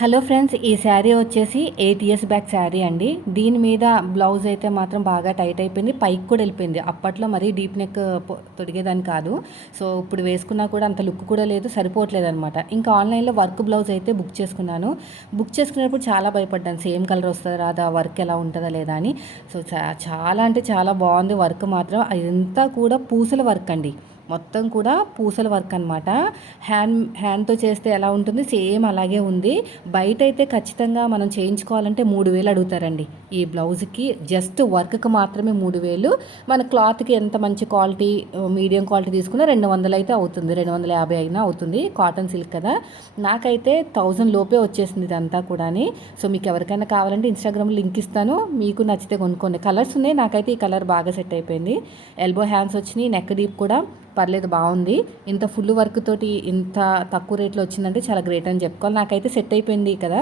Hello friends, ఈ శారీ వచ్చేసి 8 years back sari అండి. దీని మీద బ్లౌజ్ అయితే మాత్రం బాగా టైట్ అయిపోయింది, పైకి కూడా వెళ్ళిపోయింది. అప్పట్లో మరీ డీప్ నెక్ తొడిగేదాన్ని కాదు. సో ఇప్పుడు వేసుకున్నా కూడా అంత లుక్ కూడా లేదు, సరిపోవట్లేదు అనమాట. ఇంకా ఆన్లైన్లో వర్క్ బ్లౌజ్ అయితే బుక్ చేసుకున్నాను. బుక్ చేసుకునేటప్పుడు చాలా భయపడ్డాను, సేమ్ కలర్ వస్తుందా రాదా, వర్క్ ఎలా ఉంటుందా లేదా అని. సో చాలా అంటే చాలా బాగుంది వర్క్ మాత్రం. అదంతా కూడా పూసల వర్క్ అండి, మొత్తం కూడా పూసల వర్క్ అనమాట. హ్యాండ్తో చేస్తే ఎలా ఉంటుంది సేమ్ అలాగే ఉంది. బయట అయితే ఖచ్చితంగా మనం చేయించుకోవాలంటే 3,000 అడుగుతారండి ఈ బ్లౌజ్కి. జస్ట్ వర్క్కి మాత్రమే 3,000. మన క్లాత్కి ఎంత మంచి క్వాలిటీ, మీడియం క్వాలిటీ తీసుకున్నా 200 అయితే అవుతుంది, 250 అయినా అవుతుంది. కాటన్ సిల్క్ కదా. నాకైతే 1000 లోపే వచ్చేసింది ఇదంతా కూడా. సో మీకు ఎవరికైనా కావాలంటే ఇన్స్టాగ్రామ్లో లింక్ ఇస్తాను, మీకు నచ్చితే కొనుక్కోండి. కలర్స్ ఉన్నాయి, నాకైతే ఈ కలర్ బాగా సెట్ అయిపోయింది. ఎల్బో హ్యాండ్స్ వచ్చినాయి, నెక్ డీప్ కూడా పర్లేదు బాగుంది. ఇంత ఫుల్ వర్క్ తోటి ఇంత తక్కువ రేట్లో వచ్చిందంటే చాలా గ్రేట్ అని చెప్పుకోవాలి. నాకైతే సెట్ అయిపోయింది కదా.